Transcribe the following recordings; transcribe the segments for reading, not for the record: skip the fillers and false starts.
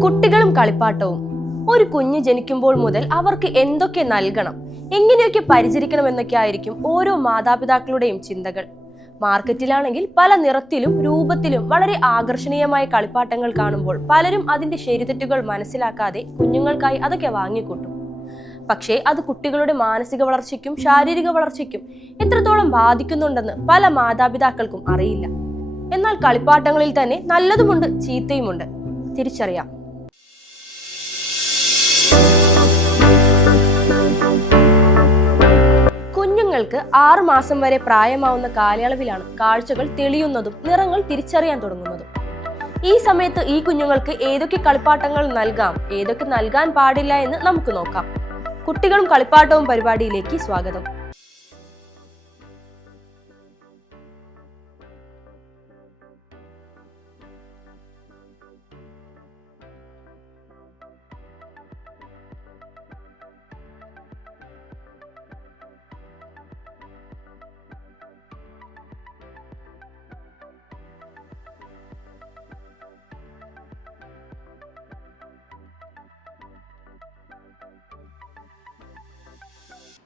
കുട്ടികളും കളിപ്പാട്ടവും. ഒരു കുഞ്ഞ് ജനിക്കുമ്പോൾ മുതൽ അവർക്ക് എന്തൊക്കെ നൽകണം, എങ്ങനെയൊക്കെ പരിചരിക്കണം എന്നൊക്കെ ആയിരിക്കും ഓരോ മാതാപിതാക്കളുടെയും ചിന്തകൾ. മാർക്കറ്റിലാണെങ്കിൽ പല നിറത്തിലും രൂപത്തിലും വളരെ ആകർഷണീയമായ കളിപ്പാട്ടങ്ങൾ കാണുമ്പോൾ പലരും അതിന്റെ ശരിതെറ്റുകൾ മനസ്സിലാക്കാതെ കുഞ്ഞുങ്ങൾക്കായി അതൊക്കെ വാങ്ങിക്കൂട്ടും. പക്ഷേ അത് കുട്ടികളുടെ മാനസിക വളർച്ചയ്ക്കും ശാരീരിക വളർച്ചയ്ക്കും എത്രത്തോളം ബാധിക്കുന്നുണ്ടെന്ന് പല മാതാപിതാക്കൾക്കും അറിയില്ല. എന്നാൽ കളിപ്പാട്ടങ്ങളിൽ തന്നെ നല്ലതുമുണ്ട്, ചീത്തയുമുണ്ട്. തിരിച്ചറിയാം. കുഞ്ഞുങ്ങൾക്ക് 6 മാസം വരെ പ്രായമാവുന്ന കാലയളവിലാണ് കാഴ്ചകൾ തെളിയുന്നതും നിറങ്ങൾ തിരിച്ചറിയാൻ തുടങ്ങുന്നതും. ഈ സമയത്ത് ഈ കുഞ്ഞുങ്ങൾക്ക് ഏതൊക്കെ കളിപ്പാട്ടങ്ങൾ നൽകാം, ഏതൊക്കെ നൽകാൻ പാടില്ല എന്ന് നമുക്ക് നോക്കാം. കുട്ടികളും കളിപ്പാട്ടവും പരിപാടിയിലേക്ക് സ്വാഗതം.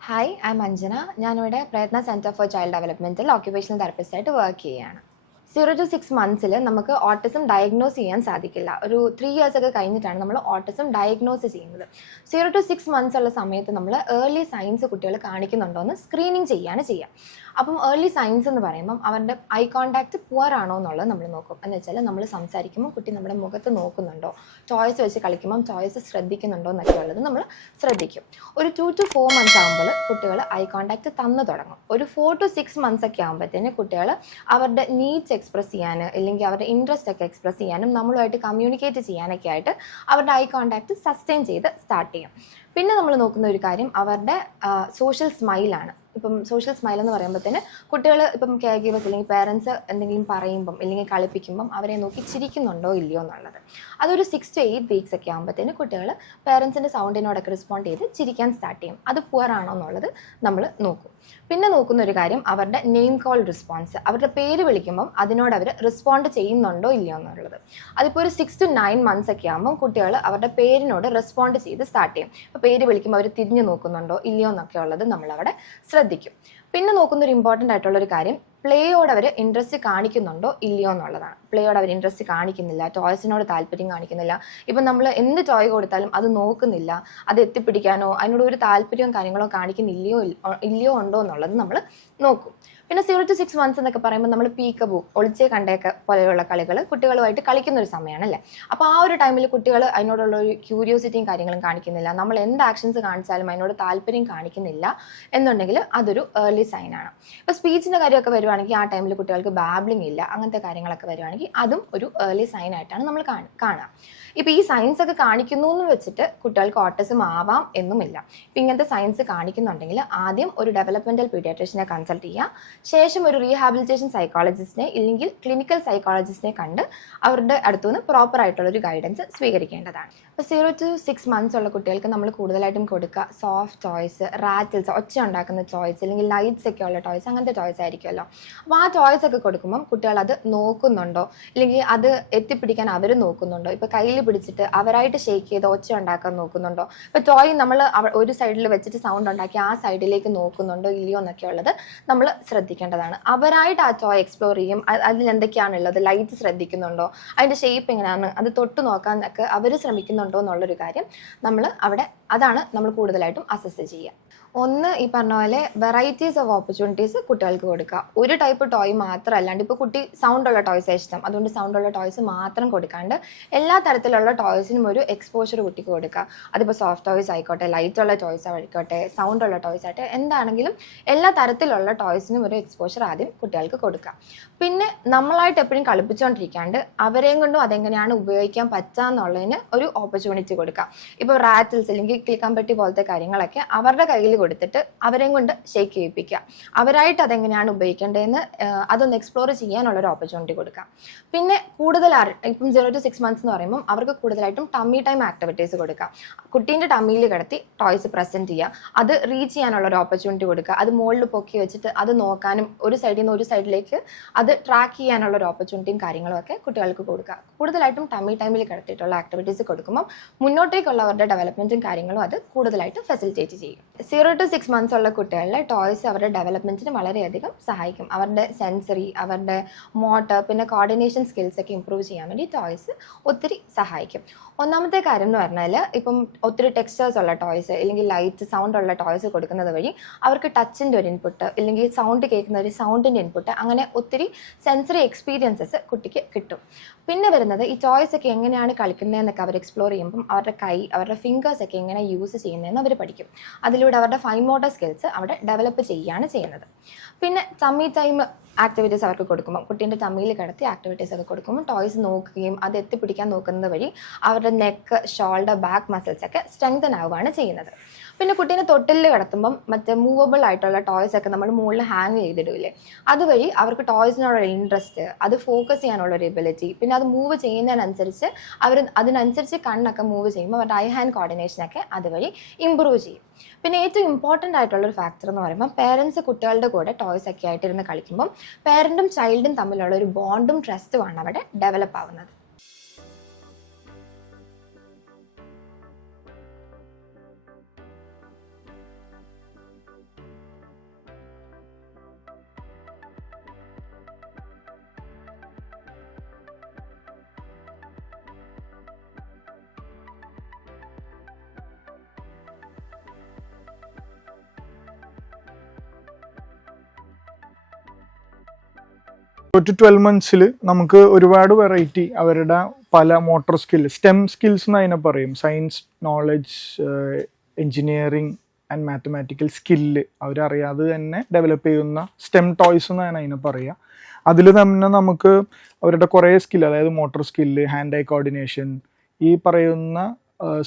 Hi, I am Anjana. ഞാനിവിടെ പ്രയത്ന സെൻറ്റർ ഫോർ ചൈൽഡ് ഡെവലപ്മെൻറ്റിൽ ഓക്യുപേഷണൽ തെറപ്പിസ്റ്റായിട്ട് വർക്ക് ചെയ്യുകയാണ്. 0 to 6 months നമുക്ക് ഓട്ടിസം ഡയഗ്നോസ് ചെയ്യാൻ സാധിക്കില്ല. ഒരു 3 years ഒക്കെ കഴിഞ്ഞിട്ടാണ് നമ്മൾ ഓട്ടിസം ഡയഗ്നോസ് ചെയ്യുന്നത്. 0 to 6 months ഉള്ള സമയത്ത് നമ്മൾ ഏർലി സൈൻസ് കുട്ടികൾ കാണിക്കുന്നുണ്ടോ എന്ന് സ്ക്രീനിങ് ചെയ്യാണ് ചെയ്യുക. അപ്പം ഏർലി സൈൻസ് എന്ന് പറയുമ്പം അവരുടെ ഐ കോൺടാക്റ്റ് പുവർ ആണോ എന്നുള്ളത് നമ്മൾ നോക്കും. എന്ന് വെച്ചാൽ നമ്മൾ സംസാരിക്കുമ്പോൾ കുട്ടി നമ്മുടെ മുഖത്ത് നോക്കുന്നുണ്ടോ, ടോയ്സ് വെച്ച് കളിക്കുമ്പം ടോയ്സ് ശ്രദ്ധിക്കുന്നുണ്ടോ എന്നൊക്കെ ഉള്ളത് നമ്മൾ ശ്രദ്ധിക്കും. ഒരു 2 to 4 months ആകുമ്പോൾ കുട്ടികൾ ഐ കോൺടാക്റ്റ് തന്നു തുടങ്ങും. ഒരു 4 to 6 months ഒക്കെ ആകുമ്പോഴത്തേന് കുട്ടികൾ അവരുടെ നീഡ്സ് എക്സ്പ്രസ് ചെയ്യാൻ, അല്ലെങ്കിൽ അവരുടെ ഇൻട്രസ്റ്റ് ഒക്കെ എക്സ്പ്രസ് ചെയ്യാനും നമ്മളുമായിട്ട് കമ്മ്യൂണിക്കേറ്റ് ചെയ്യാനൊക്കെ ആയിട്ട് അവരുടെ ഐ കോൺടാക്റ്റ് സസ്റ്റെയിൻ ചെയ്ത് സ്റ്റാർട്ട് ചെയ്യും. പിന്നെ നമ്മൾ നോക്കുന്ന ഒരു കാര്യം അവരുടെ സോഷ്യൽ സ്മൈലാണ്. ഇപ്പം സോഷ്യൽ സ്മൈൽ എന്ന് പറയുമ്പോഴത്തേന് കുട്ടികൾ ഇപ്പം കെയർ ഗീവേഴ്സ് അല്ലെങ്കിൽ പേരൻസ് എന്തെങ്കിലും പറയുമ്പം അല്ലെങ്കിൽ കളിപ്പിക്കുമ്പം അവരെ നോക്കി ചിരിക്കുന്നുണ്ടോ ഇല്ലയോ എന്നുള്ളത്. അതൊരു 6 to 8 weeks ഒക്കെ ആകുമ്പോഴത്തേന് കുട്ടികൾ പേരൻസിൻ്റെ സൗണ്ടിനോടൊക്കെ റെസ്പോണ്ട് ചെയ്ത് ചിരിക്കാൻ സ്റ്റാർട്ട് ചെയ്യും. അത് പുവർ ആണോ എന്നുള്ളത് നമ്മൾ നോക്കും. പിന്നെ നോക്കുന്ന ഒരു കാര്യം അവരുടെ നെയിം കോൾ റെസ്പോൺസ്, അവരുടെ പേര് വിളിക്കുമ്പം അതിനോട് അവർ റെസ്പോണ്ട് ചെയ്യുന്നുണ്ടോ ഇല്ലയോ എന്നുള്ളത്. അതിപ്പോൾ ഒരു 6 to 9 months ഒക്കെ ആകുമ്പം കുട്ടികൾ അവരുടെ പേരിനോട് റെസ്പോണ്ട് ചെയ്ത് സ്റ്റാർട്ട് ചെയ്യും. ഇപ്പോൾ പേര് വിളിക്കുമ്പോൾ അവർ തിരിഞ്ഞു നോക്കുന്നുണ്ടോ ഇല്ലയോ എന്നൊക്കെ ഉള്ളത് നമ്മളവിടെ ശ്രദ്ധിക്കും. പിന്നെ നോക്കുന്ന ഒരു ഇമ്പോർട്ടൻ്റ് ആയിട്ടുള്ളൊരു കാര്യം പ്ലേയോട് അവർ ഇൻട്രസ്റ്റ് കാണിക്കുന്നുണ്ടോ ഇല്ലയോ എന്നുള്ളതാണ്. പ്ലേയോട് അവർ ഇൻട്രസ്റ്റ് കാണിക്കുന്നില്ല, ടോയ്സിനോട് താല്പര്യം കാണിക്കുന്നില്ല. ഇപ്പം നമ്മൾ എന്ത് ടോയ് കൊടുത്താലും അത് നോക്കുന്നില്ല, അത് എത്തിപ്പിടിക്കാനോ അതിനോട് ഒരു താല്പര്യവും കാര്യങ്ങളോ ഇല്ലയോ ഉണ്ടോ എന്നുള്ളത് നമ്മൾ നോക്കും. പിന്നെ 0 to 6 months എന്നൊക്കെ പറയുമ്പോൾ നമ്മൾ പീക്കബൂ, ഒളിച്ചേ കണ്ടേക്ക് പോലെയുള്ള കളികൾ കുട്ടികളുമായിട്ട് കളിക്കുന്ന ഒരു സമയമാണല്ലേ. അപ്പോൾ ആ ഒരു ടൈമിൽ കുട്ടികൾ അതിനോടുള്ള ഒരു ക്യൂരിയോസിറ്റിയും കാര്യങ്ങളും കാണിക്കുന്നില്ല, നമ്മൾ എന്ത് ആക്ഷൻസ് കാണിച്ചാലും അതിനോട് താല്പര്യം കാണിക്കുന്നില്ല എന്നുണ്ടെങ്കിൽ അതൊരു ഏർലി സൈനാണ്. ഇപ്പോൾ സ്പീച്ചിൻ്റെ കാര്യമൊക്കെ വരുവാണെങ്കിൽ ആ ടൈമിൽ കുട്ടികൾക്ക് ബാബ്ലിംഗ് ഇല്ല, അങ്ങനത്തെ കാര്യങ്ങളൊക്കെ വരുവാണെങ്കിൽ അതും ഒരു ഏർലി സൈൻ ആയിട്ടാണ് നമ്മൾ കാണുക. ഇപ്പോൾ ഈ സയൻസ് ഒക്കെ കാണിക്കുന്നു എന്ന് വെച്ചിട്ട് കുട്ടികൾക്ക് ഓട്ടിസം ആവാം എന്നുമില്ല. ഇപ്പം ഇങ്ങനത്തെ സയൻസ് കാണിക്കുന്നുണ്ടെങ്കിൽ ആദ്യം ഒരു ഡെവലപ്മെൻറ്റൽ പീഡിയാട്രീഷ്യനെ കൺസൾട്ട് ചെയ്യുക, ശേഷം ഒരു റീഹാബിലിറ്റേഷൻ സൈക്കോളജിസ്റ്റിനെ ഇല്ലെങ്കിൽ ക്ലിനിക്കൽ സൈക്കോളജിസ്റ്റിനെ കണ്ട് അവരുടെ അടുത്തുനിന്ന് പ്രോപ്പർ ആയിട്ടുള്ളൊരു ഗൈഡൻസ് സ്വീകരിക്കേണ്ടതാണ്. ഇപ്പോൾ 0 to 6 months ഉള്ള കുട്ടികൾക്ക് നമ്മൾ കൂടുതലായിട്ടും കൊടുക്കുക സോഫ്റ്റ് ടോയ്സ്, റാറ്റിൽസ്, ഒച്ച ഉണ്ടാക്കുന്ന ടോയ്സ്, അല്ലെങ്കിൽ ലൈറ്റ്സ് ഒക്കെ ഉള്ള ടോയ്സ്, അങ്ങനത്തെ ടോയ്സ് ആയിരിക്കുമല്ലോ. അപ്പോൾ ആ ടോയ്സ് ഒക്കെ കൊടുക്കുമ്പം കുട്ടികൾ അത് നോക്കുന്നുണ്ടോ, അല്ലെങ്കിൽ അത് എത്തിപ്പിടിക്കാൻ അവർ നോക്കുന്നുണ്ടോ, ഇപ്പോൾ കയ്യിൽ പിടിച്ചിട്ട് അവരായിട്ട് ഷേക്ക് ചെയ്ത് ഒച്ച ഉണ്ടാക്കാൻ നോക്കുന്നുണ്ടോ, ഇപ്പോൾ ടോയ് നമ്മൾ ഒരു സൈഡിൽ വെച്ചിട്ട് സൗണ്ട് ഉണ്ടാക്കി ആ സൈഡിലേക്ക് നോക്കുന്നുണ്ടോ ഇല്ലയോ എന്നൊക്കെ ഉള്ളത് നമ്മൾ ശ്രദ്ധിക്കേണ്ടതാണ്. അവരായിട്ട് ആ ടോയ് എക്സ്പ്ലോർ ചെയ്യും, അതിലെന്തൊക്കെയാണുള്ളത്, ലൈറ്റ് ശ്രദ്ധിക്കുന്നുണ്ടോ, അതിൻ്റെ ഷേപ്പ് എങ്ങനെയാണ്, അത് തൊട്ട് നോക്കാനൊക്കെ അവർ ശ്രമിക്കുന്നുണ്ടോ എന്നുള്ളൊരു കാര്യം നമ്മൾ അതാണ് നമ്മൾ കൂടുതലായിട്ടും അസസ് ചെയ്യുക. ഒന്ന്, ഈ പറഞ്ഞ പോലെ വെറൈറ്റീസ് ഓഫ് ഓപ്പർച്യൂണിറ്റീസ് കുട്ടികൾക്ക് കൊടുക്കുക. ഒരു ടൈപ്പ് ടോയ് മാത്രം അല്ലാണ്ട് ഇപ്പോൾ കുട്ടി സൗണ്ടുള്ള ടോയ്സ് ഇഷ്ടം, അതുകൊണ്ട് സൗണ്ടുള്ള ടോയ്സ് മാത്രം കൊടുക്കാണ്ട് എല്ലാ തരത്തിലുള്ള ടോയ്സിനും ഒരു എക്സ്പോഷർ കുട്ടിക്ക് കൊടുക്കുക. അതിപ്പോൾ സോഫ്റ്റ് ടോയ്സ് ആയിക്കോട്ടെ, ലൈറ്റുള്ള ടോയ്സ് ആയിക്കോട്ടെ, സൗണ്ടുള്ള ടോയ്സ് ആയിട്ട് എന്താണെങ്കിലും എല്ലാ തരത്തിലുള്ള ടോയ്സിനും ഒരു എക്സ്പോഷർ ആദ്യം കുട്ടികൾക്ക് കൊടുക്കുക. പിന്നെ നമ്മളായിട്ട് എപ്പോഴും കളിപ്പിച്ചുകൊണ്ടിരിക്കാണ്ട് അവരെയും കൊണ്ടും അതെങ്ങനെയാണ് ഉപയോഗിക്കാൻ പറ്റുക എന്നുള്ളതിന് ഒരു ഓപ്പർച്യൂണിറ്റി കൊടുക്കുക. ഇപ്പോൾ റാറ്റിൽസ് അല്ലെങ്കിൽ ക്ലിക്കമ്പട്ടി പോലത്തെ കാര്യങ്ങളൊക്കെ അവരുടെ കയ്യിൽ കൊടുത്തിട്ട് അവരെയും കൊണ്ട് ഷേക്ക് ചെയ്യിപ്പിക്കുക. അവരായിട്ട് അതെങ്ങനെയാണ് ഉപയോഗിക്കേണ്ടതെന്ന് അതൊന്ന് എക്സ്പ്ലോർ ചെയ്യാനുള്ളൊരു ഓപ്പർച്യൂണിറ്റി കൊടുക്കാം. പിന്നെ കൂടുതൽ ഇപ്പം 0 to 6 months എന്ന് പറയുമ്പോൾ അവർക്ക് കൂടുതലായിട്ടും ടമ്മി ടൈം ആക്ടിവിറ്റീസ് കൊടുക്കാം. കുട്ടീൻ്റെ ടമ്മിയിൽ കിടത്തി ടോയ്സ് പ്രസൻറ്റ് ചെയ്യുക, അത് റീച്ച് ചെയ്യാനുള്ള ഒരു ഓപ്പർച്യൂണിറ്റി കൊടുക്കുക, അത് മുകളിൽ പൊക്കി വെച്ചിട്ട് അത് നോക്കാനും ഒരു സൈഡിൽ നിന്ന് ഒരു സൈഡിലേക്ക് അത് ട്രാക്ക് ചെയ്യാനുള്ള ഒരു ഓപ്പർച്യൂണിറ്റിയും കാര്യങ്ങളും ഒക്കെ കുട്ടികൾക്ക് കൊടുക്കുക. കൂടുതലായിട്ടും ടമ്മി ടൈമിൽ കിടത്തിയിട്ടുള്ള ആക്ടിവിറ്റീസ് കൊടുക്കുമ്പോൾ മുന്നോട്ടേക്കുള്ള അവരുടെ ഡെവലപ്മെൻറ്റും കാര്യങ്ങളും അത് കൂടുതലായിട്ട് ഫെസിലിറ്റേറ്റ് ചെയ്യും. 0 to 6 months ഉള്ള കുട്ടികളിലെ ടോയ്സ് അവരുടെ ഡെവലപ്മെൻറ്റിന് വളരെയധികം സഹായിക്കും. അവരുടെ സെൻസറി, അവരുടെ മോട്ടർ, പിന്നെ കോർഡിനേഷൻ സ്കിൽസ് ഒക്കെ ഇമ്പ്രൂവ് ചെയ്യാൻ വേണ്ടി ടോയ്സ് ഒത്തിരി സഹായിക്കും. ഒന്നാമത്തെ കാര്യം എന്ന് പറഞ്ഞാൽ ഇപ്പം ഒത്തിരി ടെക്സ്റ്റേഴ്സ് ഉള്ള ടോയ്സ് അല്ലെങ്കിൽ ലൈറ്റ് സൗണ്ട് ഉള്ള ടോയ്സ് കൊടുക്കുന്നത് വഴി അവർക്ക് ടച്ചിൻ്റെ ഒരു ഇൻപുട്ട് അല്ലെങ്കിൽ സൗണ്ട് കേൾക്കുന്ന ഒരു സൗണ്ടിൻ്റെ ഇൻപുട്ട്, അങ്ങനെ ഒത്തിരി സെൻസറി എക്സ്പീരിയൻസസ് കുട്ടിക്ക് കിട്ടും. പിന്നെ വരുന്നത് ഈ ടോയ്സ് ഒക്കെ എങ്ങനെയാണ് കളിക്കുന്നതെന്നൊക്കെ അവർ എക്സ്പ്ലോർ ചെയ്യുമ്പം അവരുടെ കൈ, അവരുടെ ഫിംഗേഴ്സ് ഒക്കെ എങ്ങനെ യൂസ് ചെയ്യുന്നതെന്ന് അവർ പഠിക്കും. അതിലൂടെ അവരുടെ ഫൈൻ മോട്ടർ സ്കിൽസ് അവിടെ ഡെവലപ്പ് ചെയ്യുകയാണ് ചെയ്യുന്നത്. പിന്നെ ടമ്മി ടൈം ആക്ടിവിറ്റീസ് അവർക്ക് കൊടുക്കുമ്പോൾ, കുട്ടീൻ്റെ ടമ്മിയിൽ കിടത്തി ആക്ടിവിറ്റീസ് ഒക്കെ കൊടുക്കുമ്പോൾ ടോയ്സ് നോക്കുകയും അത് എത്തിപ്പിടിക്കാൻ നോക്കുന്നത് വഴി അവരുടെ നെക്ക്, ഷോൾഡർ, ബാക്ക് മസിൽസ് ഒക്കെ സ്ട്രെങ്തൻ ആവുകയാണ് ചെയ്യുന്നത്. പിന്നെ കുട്ടീനെ തൊട്ടിലിൽ കിടത്തുമ്പം മറ്റേ മൂവബിൾ ആയിട്ടുള്ള ടോയ്സ് ഒക്കെ നമ്മൾ മുകളിൽ ഹാങ് ചെയ്തിടില്ലേ, അതുവഴി അവർക്ക് ടോയ്സിനോടുള്ള ഇൻട്രസ്റ്റ്, അത് ഫോക്കസ് ചെയ്യാനുള്ള ഒരു എബിലിറ്റി, പിന്നെ അത് മൂവ് ചെയ്യുന്നതിനനുസരിച്ച് അവർ അതിനനുസരിച്ച് കണ്ണൊക്കെ മൂവ് ചെയ്യുമ്പോൾ അവരുടെ ഐ ഹാൻഡ് കോർഡിനേഷനൊക്കെ അതുവഴി ഇമ്പ്രൂവ് ചെയ്യും. പിന്നെ ഏറ്റവും ഇമ്പോർട്ടൻ്റ് ആയിട്ടുള്ളൊരു ഫാക്ടർ എന്ന് പറയുമ്പോൾ പേരൻസ് കുട്ടികളുടെ കൂടെ ടോയ്സ് ഒക്കെ ആയിട്ടിരുന്ന് കളിക്കുമ്പം പേരൻറ്റും ചൈൽഡും തമ്മിലുള്ള ഒരു ബോണ്ടും ട്രസ്റ്റുമാണ് അവിടെ ഡെവലപ്പ് ആവുന്നത്. to 12 months നമുക്ക് ഒരുപാട് വെറൈറ്റി അവരുടെ പല മോട്ടോർ സ്കിൽ, സ്റ്റെം സ്കിൽസ് എന്ന് അതിനെ പറയും. Science, knowledge, engineering and mathematical skill അവരറിയാതെ തന്നെ ഡെവലപ്പ് ചെയ്യുന്ന സ്റ്റെം ടോയ്സ് എന്നാണ് അതിനെ പറയുക. അതിൽ തന്നെ നമുക്ക് അവരുടെ കുറേ സ്കിൽ, അതായത് motor skill, hand I coordination, ഈ പറയുന്ന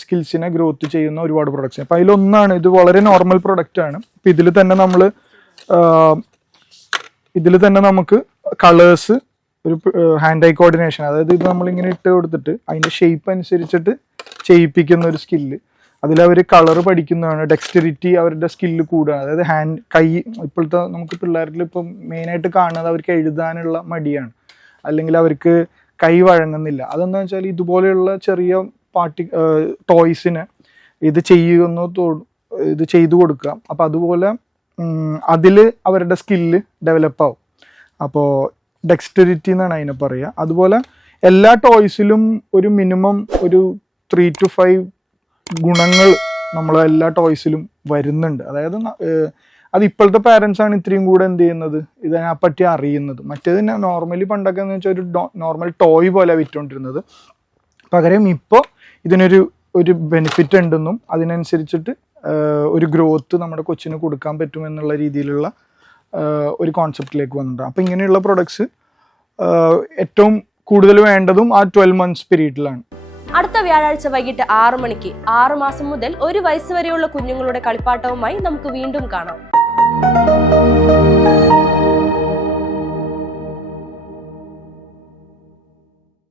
സ്കിൽസിനെ ഗ്രോത്ത് ചെയ്യുന്ന ഒരുപാട് പ്രൊഡക്ട്സ്. അപ്പം അതിലൊന്നാണ്, ഇത് വളരെ നോർമൽ പ്രൊഡക്റ്റ് ആണ്. അപ്പം ഇതിൽ തന്നെ നമുക്ക് കളേഴ്സ്, ഒരു ഹാൻഡ് ഐ കോർഡിനേഷൻ, അതായത് ഇത് നമ്മളിങ്ങനെ ഇട്ട് കൊടുത്തിട്ട് അതിൻ്റെ ഷേപ്പ് അനുസരിച്ചിട്ട് ചെയ്യിപ്പിക്കുന്ന ഒരു സ്കില്ല്, അതിലവർ കളർ പഠിക്കുന്നതാണ്. ഡെക്സ്റ്ററിറ്റി അവരുടെ സ്കില്ല് കൂടുക, അതായത് കൈ. ഇപ്പോഴത്തെ നമുക്ക് പിള്ളേരിൽ ഇപ്പം മെയിനായിട്ട് കാണുന്നത് അവർക്ക് എഴുതാനുള്ള മടിയാണ്, അല്ലെങ്കിൽ അവർക്ക് കൈ വഴങ്ങുന്നില്ല. അതെന്താ വെച്ചാൽ ഇതുപോലെയുള്ള ചെറിയ ടോയ്സിന് ഇത് ചെയ്തു കൊടുക്കുക. അപ്പം അതുപോലെ അതിൽ അവരുടെ സ്കില്ല് ഡെവലപ്പ് ആവും. അപ്പോൾ ഡെക്സ്റ്ററിറ്റി എന്നാണ് അതിനെ പറയുക. അതുപോലെ എല്ലാ ടോയ്സിലും ഒരു മിനിമം ഒരു 3 to 5 ഗുണങ്ങൾ നമ്മൾ എല്ലാ ടോയ്സിലും വരുന്നുണ്ട്. അതായത് അത് ഇപ്പോഴത്തെ പാരൻസ് ആണ് ഇത്രയും കൂടെ എന്ത് ചെയ്യുന്നത്, ഇതിനെപ്പറ്റി അറിയുന്നത്. മറ്റേത് നോർമലി പണ്ടൊക്കെ എന്ന് വെച്ചാൽ ഒരു നോർമൽ ടോയ് പോലെ വിറ്റുകൊണ്ടിരുന്നത്. പകരം ഇപ്പോൾ ഇതിനൊരു ബെനിഫിറ്റ് ഉണ്ടെന്നും അതിനനുസരിച്ചിട്ട് ഒരു ഗ്രോത്ത് നമ്മുടെ കൊച്ചിന് കൊടുക്കാൻ പറ്റുമെന്നുള്ള രീതിയിലുള്ള ഒരു കോൺസെപ്റ്റിലേക്ക് വന്നിട്ടുണ്ട്. അപ്പം ഇങ്ങനെയുള്ള പ്രൊഡക്ട്സ് ഏറ്റവും കൂടുതൽ വേണ്ടതും ആ 12 months പീരീഡിലാണ്. അടുത്ത വ്യാഴാഴ്ച വൈകിട്ട് 6 മണിക്ക് 6 മാസം മുതൽ 1 വയസ്സ് വരെയുള്ള കുഞ്ഞുങ്ങളുടെ കളിപ്പാട്ടവുമായി നമുക്ക് വീണ്ടും കാണാം.